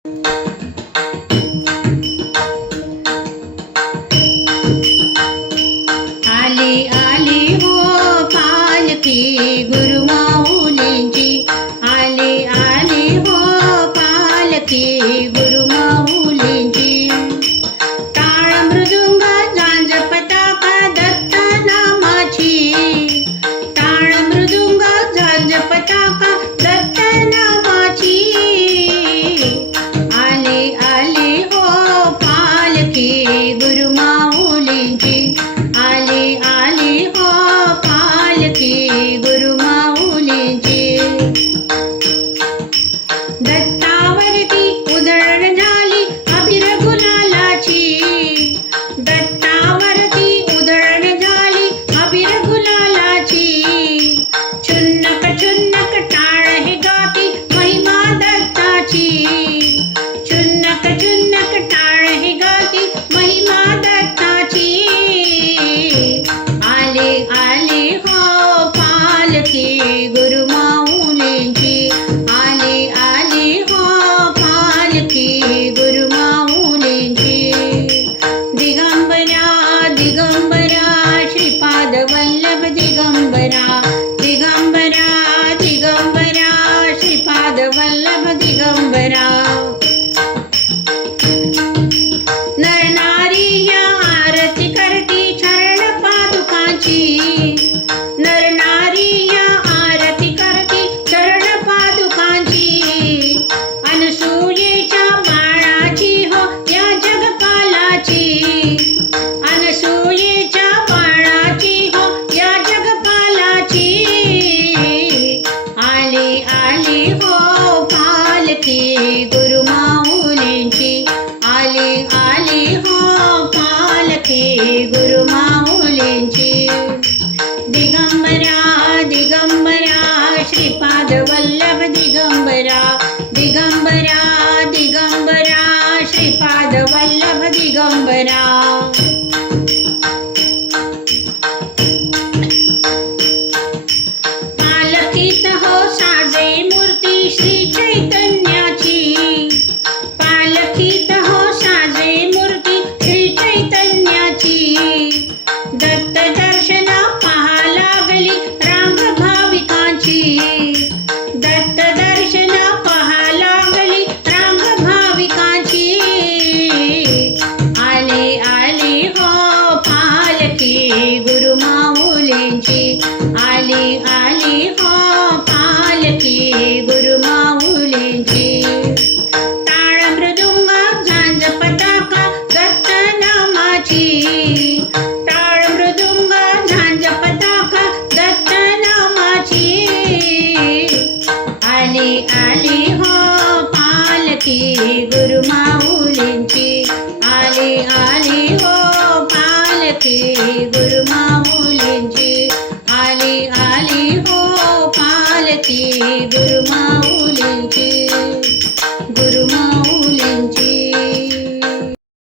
आली आली हो पालकी गुरुमाऊलींची, आली आली हो पालकी गुरुमाऊलींची. टाळ मृदुंग झांज पताका दत्त नामाची, टाळ मृदुंग झांज पताका दत्त नामाची. आली आली हो पालकी गुरुमाऊलींची, आली आली हो पालकी गुरुमाऊलींची. दत्तावरती उधळण झाली अबीर गुलालाची, दत्तावरती उधळण झाली अबीर गुलालाची. चुन्नक चुन्नक टाळ हे गाती महिमा दत्ताची, चुन्नक चुन्नक टाळ हे गाती महिमा दत्ताची. आली आली हो पालकी गुरुमाऊलींची, आली आली हो पालकी गुरुमाऊलींची. दिगंबरा दिगंबरा श्रीपाद वल्लभ दिगंबरा, दिगंबरा दिगंबरा श्रीपाद वल्लभ दिगंबरा. नर नारी या आरती करती चरण पादुकाची, नर नारी या आरती करती चरण पादुकाची. अनसूयेच्या बाळाची हो या जगपालाची, अनसूयेच्या बाळाची हो या जगपालाची. आली आली हो पालकी गुरुमाऊलींची, आली आली हो पालकी गुरुमाऊलींची. दिगंबरा दिगंबरा श्रीपाद वल्लभ दिगंबरा, दिगंबरा दिगंबरा श्रीपाद